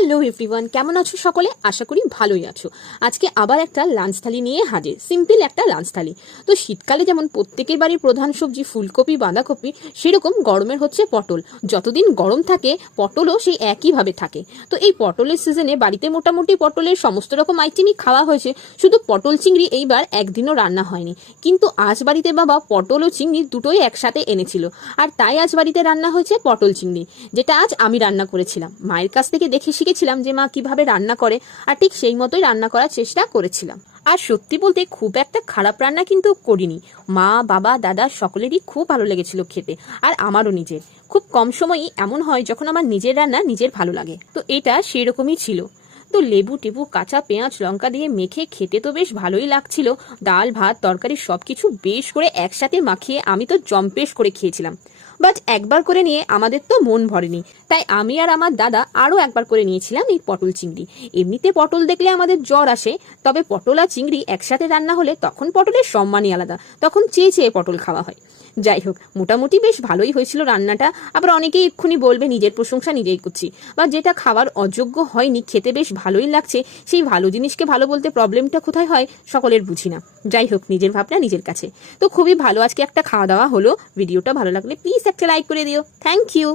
Hello everyone, কেমন আছো সকলে? আশা করি ভালোই আছো। আজকে আবার একটা লাঞ্চ থালি নিয়ে হাজির, সিম্পল একটা লাঞ্চ থালি। তো শীতকালে যেমন প্রত্যেকের বাড়ির প্রধান সবজি ফুলকপি বাঁধাকপি, সেরকম গরমের হচ্ছে পটল। যতদিন গরম থাকে পটলও সেই একইভাবে থাকে। তো এই পটলের সিজনে বাড়িতে মোটামুটি পটলের সমস্ত রকম আইটেমই খাওয়া হয়েছে, শুধু পটল চিংড়ি এইবার একদিনও রান্না হয়নি। কিন্তু আজ বাড়িতে বাবা পটল ও চিংড়ি দুটোই একসাথে এনেছিল, আর তাই আজ বাড়িতে রান্না হয়েছে পটল চিংড়ি, যেটা আজ আমি রান্না করেছিলাম। মায়ের কাছ থেকে দেখে শিখেছিলাম যে মা কিভাবে রান্না করে, আর ঠিক সেই মতোই রান্না করার চেষ্টা করেছিলাম। আর সত্যি বলতে খুব একটা খারাপ রান্না কিন্তু করিনি। মা বাবা দাদা সকলেরই খুব ভালো লেগেছিল খেতে, আর আমারও নিজের। খুব কম সময়ই এমন হয় যখন আমার নিজের রান্না নিজের ভালো লাগে, তো এটা সেই রকমই ছিল। তো লেবু টেবু কাঁচা পেঁয়াজ লঙ্কা দিয়ে মেখে খেতে তো বেশ ভালোই লাগছিল। ডাল ভাত তরকারি সবকিছু বেশ করে একসাথে মাখিয়ে আমি তো জম্পেশ করে খেয়েছিলাম। বাট একবার করে নিয়ে আমাদের তো মন ভরেনি, তাই আমি আর আমার দাদা আরও একবার করে নিয়েছিলাম এই পটল চিংড়ি। এমনিতে পটল দেখলে আমাদের জ্বর আসে, তবে পটল আর চিংড়ি একসাথে রান্না হলে তখন পটলের সম্মানই আলাদা, তখন চেয়ে চেয়ে পটল খাওয়া হয়। যাই হোক, মোটামুটি বেশ ভালোই হয়েছিল রান্নাটা। আবার অনেকেই এক্ষুনি বলবে নিজের প্রশংসা নিজেই করছি, বা যেটা খাবার অযোগ্য হয়নি খেতে বেশ ভালোই লাগছে, সেই ভালো জিনিসকে ভালো বলতে প্রবলেমটা কোথায় হয় সকলের বুঝি না। যাই হোক, নিজের ভাবনা নিজের কাছে। তো খুবই ভালো আজকে একটা খাওয়া দাওয়া হলো। ভিডিওটা ভালো লাগলে প্লিজ একটা লাইক করে দিও। Thank you.